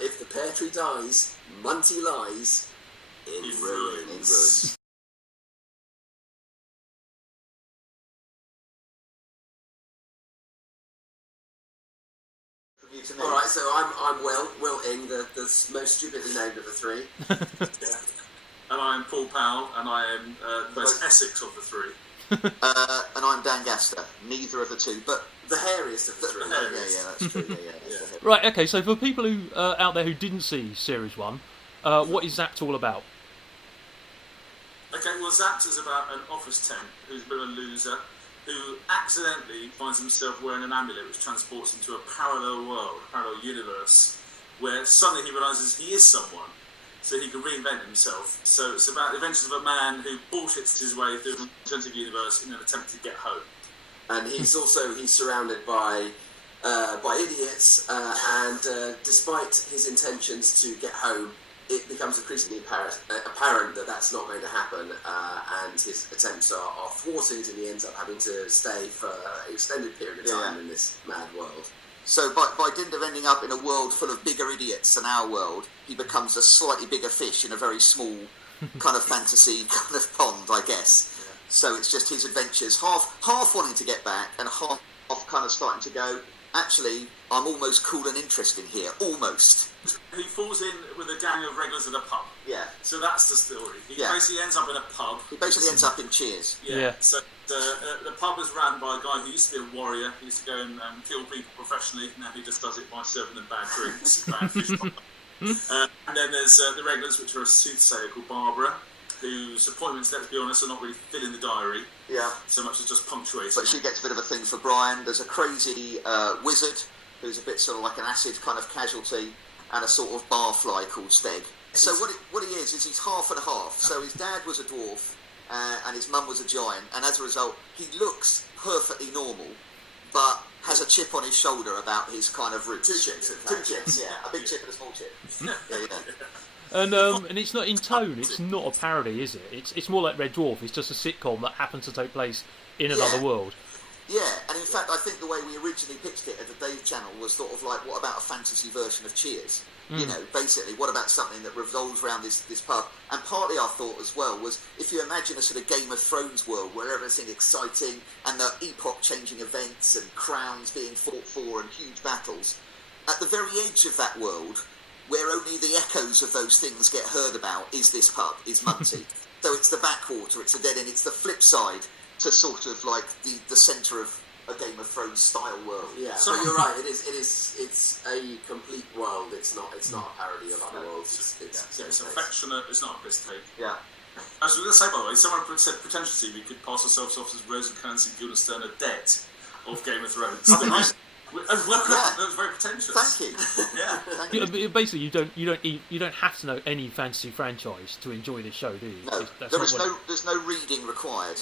if the pear tree dies, Munty lies in ruins. All right, so I'm Will Ing, the most stupidly named of the three. Yeah. And I'm Paul Powell, and I am the most Essex of the three. And I'm Dan Gaster, neither of the two, but the hairiest of the three. Yeah, that's true. Yeah. Right, okay, so for people who out there who didn't see Series 1, what is Zapped all about? Okay, well, Zapped is about an office temp who's a bit of a loser, who accidentally finds himself wearing an amulet which transports him to a parallel world, a parallel universe, where suddenly he realises he is someone, so he can reinvent himself. So it's about the adventures of a man who bullshits his way through an alternative universe in an attempt to get home. And he's surrounded by idiots, and despite his intentions to get home, it becomes increasingly apparent that that's not going to happen, and his attempts are thwarted, and he ends up having to stay for an extended period of time in this mad world. So by dint of ending up in a world full of bigger idiots than our world, he becomes a slightly bigger fish in a very small kind of fantasy kind of pond, I guess. Yeah. So it's just his adventures, half wanting to get back and half kind of starting to go, actually, I'm almost cool and interesting here, almost. He falls in with a gang of regulars at a pub. Yeah. So that's the story. He basically ends up in a pub. He basically ends up in Cheers. Yeah. So the pub was run by a guy who used to be a warrior. He used to go and kill people professionally. Now he just does it by serving them bad drinks, bad fish. And then there's the regulars, which are a soothsayer called Barbara, whose appointments, let's be honest, are not really filling the diary. Yeah. So much as just punctuating. But she gets a bit of a thing for Brian. There's a crazy wizard who's a bit sort of like an acid kind of casualty, and a sort of barfly called Steg. So what he is he's half and half. So his dad was a dwarf, and his mum was a giant, and as a result, he looks perfectly normal, but has a chip on his shoulder about his kind of roots. Two chips, yeah. A big chip and a small chip. And it's not in tone. It's not a parody, is it? It's more like Red Dwarf. It's just a sitcom that happens to take place in another world. Yeah, and in fact, I think the way we originally pitched it at the Dave channel was sort of like, what about a fantasy version of Cheers? You know, basically, what about something that revolves around this pub? And partly our thought as well was, if you imagine a sort of Game of Thrones world where everything exciting and the epoch-changing events and crowns being fought for and huge battles, at the very edge of that world, where only the echoes of those things get heard about, is this pub, is Munty. So it's the backwater, it's a dead end, it's the flip side to sort of like the centre of a Game of Thrones style world. Yeah, so you're right. It's a complete world. It's not a parody of other worlds. It's affectionate. It's not a piss take. Yeah. I was going to say, by the way, someone said pretentiously we could pass ourselves off as Rosencrantz and Guildenstern are dead of Game of Thrones. That was very pretentious. Thank you. Yeah. Thank you. Basically, you don't have to know any fantasy franchise to enjoy this show, do you? No, there's no reading required.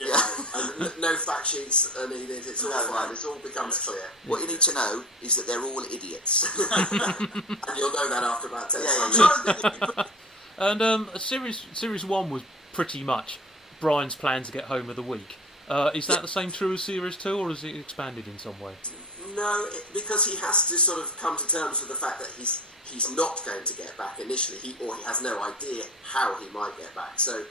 And no fact sheets are needed. It's all fine. It all becomes clear. What you need to know is that they're all idiots. And you'll know that after about 10 seconds. And series 1 was pretty much Brian's plan to get home of the week. Is that the same true as Series 2, or is it expanded in some way? No, because he has to sort of come to terms with the fact that he's not going to get back initially, he has no idea how he might get back. So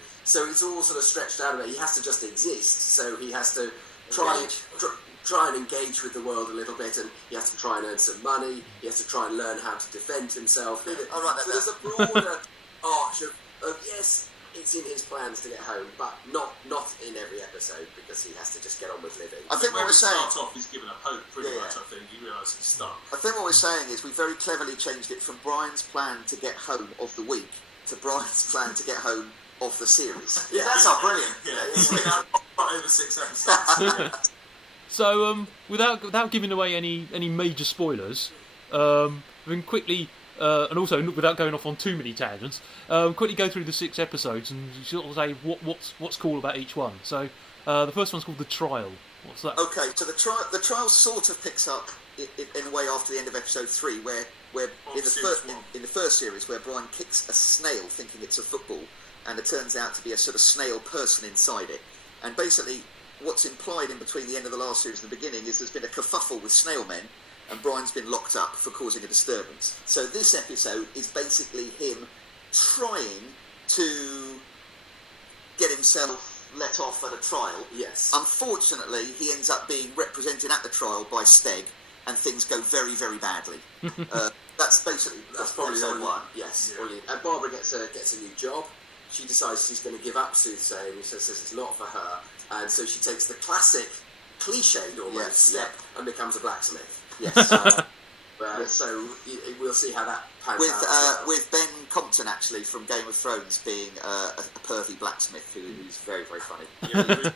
it's all sort of stretched out of it. He has to just exist. So he has to try and engage with the world a little bit, and he has to try and earn some money. He has to try and learn how to defend himself. So there's a broader arch of yes, it's in his plans to get home, but not in every episode, because he has to just get on with living. I think what we're saying, start off, he's given up hope pretty much. I think he realises he's stuck. I think what we're saying is we very cleverly changed it from Brian's plan to get home of the week to Brian's plan to get home of the series. Yeah, that's not brilliant. Yeah, over 6 episodes. So, without giving away any major spoilers, we can quickly. And also, without going off on too many tangents, quickly go through the 6 episodes and sort of say what's cool about each one. So, the first one's called The Trial. What's that? Okay, so the trial sort of picks up in a way after the end of episode 3, where in the first series, where Brian kicks a snail thinking it's a football, and it turns out to be a sort of snail person inside it. And basically, what's implied in between the end of the last series and the beginning is there's been a kerfuffle with snail men, and Brian's been locked up for causing a disturbance. So this episode is basically him trying to get himself let off at a trial. Yes. Unfortunately, he ends up being represented at the trial by Steg, and things go very, very badly. That's probably episode 1. Yes, brilliant. And Barbara gets a new job. She decides she's going to give up soothsaying. She says it's not for her, and so she takes the classic, cliched almost step and becomes a blacksmith. Yes. So we'll see how that pans out. With Ben Compton, actually, from Game of Thrones, being a pervy blacksmith who's very, very funny. Yeah,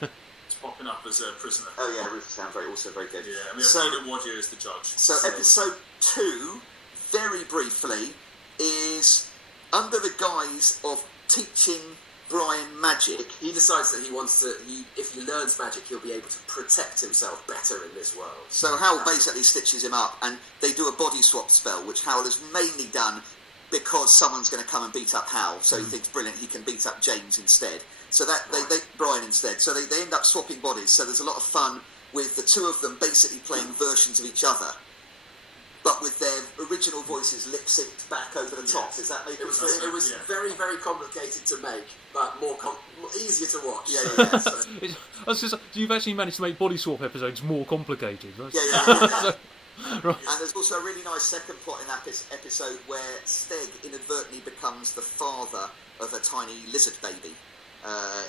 it's popping up as a prisoner. Oh yeah, Rufus Hound, also very good. Yeah, and we have Nina Wadger as the judge. So episode 2, very briefly, is under the guise of teaching Brian magic. He decides that he wants to. If he learns magic, he'll be able to protect himself better in this world. So Howell basically stitches him up, and they do a body swap spell, which Howell has mainly done because someone's going to come and beat up Howell. So he thinks, brilliant, he can beat up James instead. So that they Brian instead. So they end up swapping bodies. So there's a lot of fun with the two of them basically playing versions of each other, but with their original voices lip-synced back over the top. Does that make it clear? It was very, very complicated to make, but easier to watch. Yeah. So you've actually managed to make body swap episodes more complicated. Right? Yeah. Right. And there's also a really nice second plot in that episode where Steg inadvertently becomes the father of a tiny lizard baby.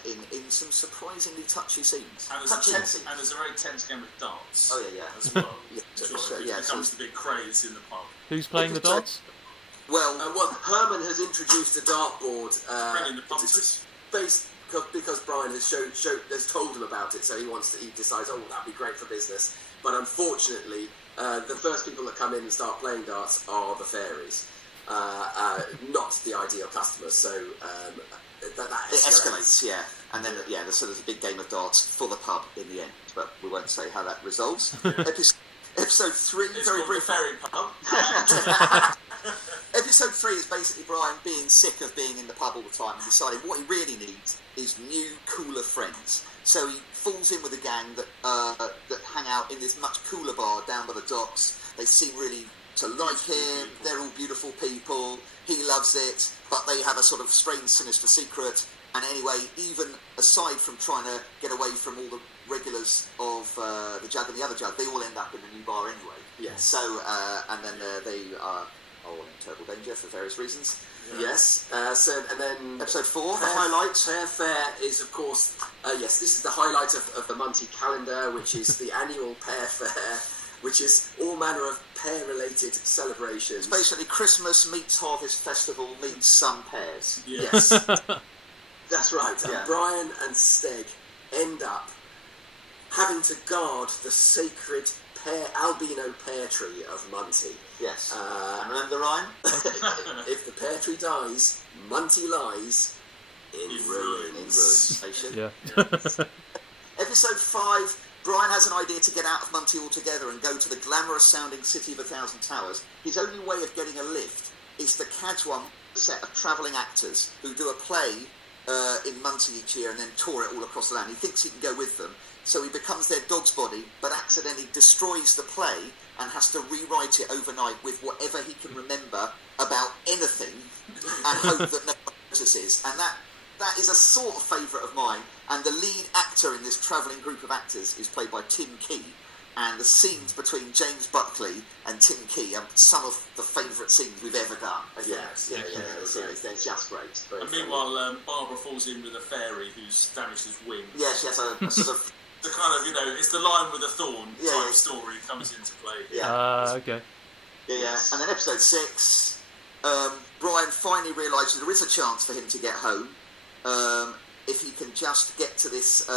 In some surprisingly touchy scenes. And there's a very tense game of darts. Oh yeah. As well. It becomes the big craze in the pub. Who's playing the darts? Well, Herman has introduced a dartboard. Bringing the punters. Because Brian has told him about it, so he decides, that'd be great for business. But unfortunately, the first people that come in and start playing darts are the fairies, not the ideal customers. So. That escalates, yeah. And then, so there's a big game of darts for the pub in the end, but we won't say how that resolves. Episode 3, it's very brief. Fairy pub. Episode 3 is basically Brian being sick of being in the pub all the time and deciding what he really needs is new, cooler friends. So he falls in with a gang that hang out in this much cooler bar down by the docks. They seem really to like him. They're all beautiful people. He loves it, but they have a sort of strange, sinister secret. And anyway, even aside from trying to get away from all the regulars of the Jug and the other Jug, they all end up in the new bar anyway. Yes. So, and then they are all in terrible danger for various reasons. Yeah. Yes. And then episode 4, the highlight. Pear Fair is, of course, this is the highlight of the Munty calendar, which is the annual Pear Fair, which is all manner of pear-related celebrations. It's basically Christmas meets Harvest Festival meets some pears. Yes. That's right. And Brian and Steg end up having to guard the sacred albino pear tree of Munty. Yes. And remember the rhyme? If the pear tree dies, Munty lies in ruins. Yeah. Episode 5. Brian has an idea to get out of Munty altogether and go to the glamorous-sounding City of 1,000 Towers. His only way of getting a lift is the Cadwan set of travelling actors who do a play in Munty each year and then tour it all across the land. He thinks he can go with them, so he becomes their dog's body, but accidentally destroys the play and has to rewrite it overnight with whatever he can remember about anything and hope that no one notices. And that is a sort of favourite of mine. And the lead actor in this travelling group of actors is played by Tim Key. And the scenes between James Buckley and Tim Key are some of the favourite scenes we've ever done. Yes, they're just great. And meanwhile, Barbara falls in with a fairy who's damaged his wing. Yeah, she has a sort of... The kind of, it's the lion with a thorn type story comes into play. Okay. Yeah. And then episode 6, Brian finally realises there is a chance for him to get home. If he can just get to this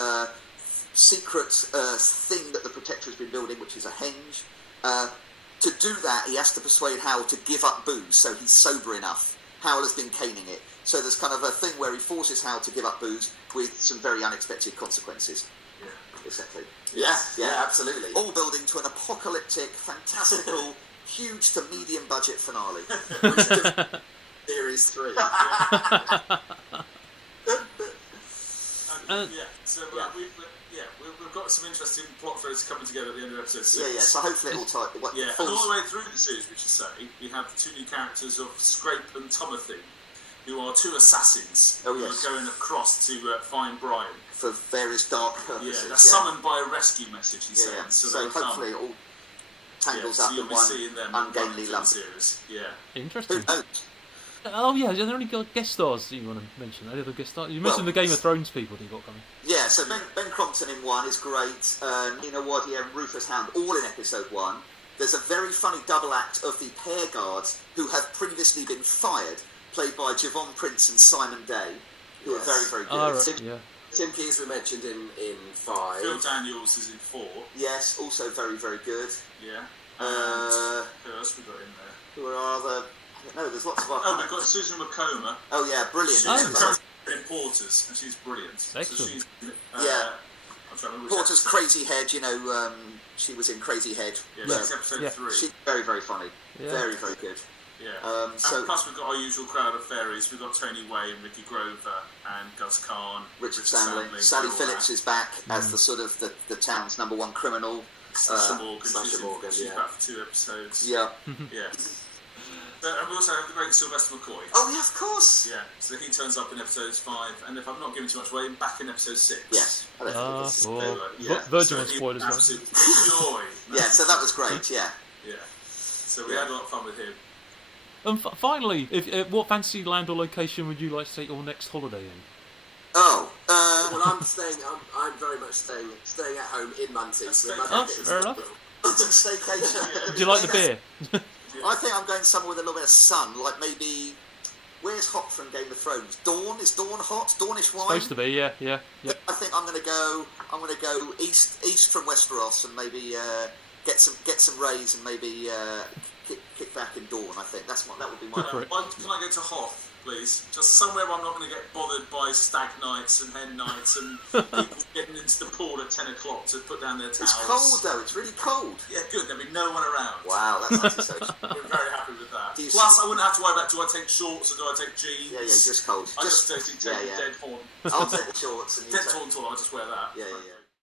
secret thing that the Protector has been building, which is a henge. To do that, he has to persuade Howell to give up booze, so he's sober enough. Howell has been caning it. So there's kind of a thing where he forces Howell to give up booze with some very unexpected consequences. Yeah. Exactly. Yeah, absolutely. All building to an apocalyptic, fantastical, huge to medium budget finale. Series 3. We're got some interesting plot threads coming together at the end of episode 6. Yeah. So hopefully it will tie. And all the way through the series, we should say, we have the 2 new characters of Scrape and Tomothy, who are 2 assassins who are going across to find Brian for various dark purposes. Yeah, they're summoned by a rescue message. He said. Yeah. So hopefully it all tangles up in one ungainly lump. Series. Yeah. Interesting. Who knows? Oh yeah, are there any guest stars that you want to mention? Any other guest stars? You mentioned the Game of Thrones people that you got coming. Yeah, so Ben Crompton in 1 is great. Nina Wadia and Rufus Hound all in episode 1. There's a very funny double act of the pair guards who have previously been fired, played by Javon Prince and Simon Day, who are very, very good. Tim Keyes we mentioned in 5. Phil Daniels is in 4. Yes, also very, very good. Yeah. And who else we got in there? Who are other... No, there's lots of other... Oh, we've got Susan Wokoma. Oh, yeah, brilliant. Susan in Porters, and she's brilliant. Excellent. So she's, I'm trying to remember Porter's Crazy Head, she was in Crazy Head. Yeah, she's episode 3. She's very, very funny. Yeah. Very, very good. Yeah. And plus we've got our usual crowd of fairies. We've got Tony Way and Ricky Grover and Gus Kahn. Richard Stanley. Sally Phillips is back as the sort of the town's #1 criminal. Sasha Morgan. She's back for 2 episodes. Yeah. Yeah. And we also have the great Sylvester McCoy. Oh, yeah, of course. Yeah, so he turns up in episodes 5, and if I'm not giving too much away, back in episode 6. Yes. Virgin with spoilers. Absolute joy. Yeah, so that was great. Yeah. Yeah. So we had a lot of fun with him. And finally, what fancy land or location would you like to take your next holiday in? Oh, well, I'm very much staying at home in Munty. Fair enough. It's a staycation. Do you like the beer? I think I'm going somewhere with a little bit of sun, like maybe... Where's hot from Game of Thrones? Dawn? Is Dawn hot? Dawnish wine? Supposed to be, yeah. I think I'm going to go east from Westeros and maybe get some rays and maybe kick back in Dawn. I think that would be my. Can I go to Hoth, please? Just somewhere where I'm not going to get bothered by stag nights and hen nights and people getting into the pool at 10 o'clock to put down their towels. It's cold though. It's really cold. Yeah, good. There'll be no one around. Wow, that's antisocial. We're very happy with that. Plus, I wouldn't have to worry about do I take shorts or do I take jeans. Yeah, just cold. I just take dead horn. I'll take the shorts. And dead horn tall. I'll just wear that. Yeah.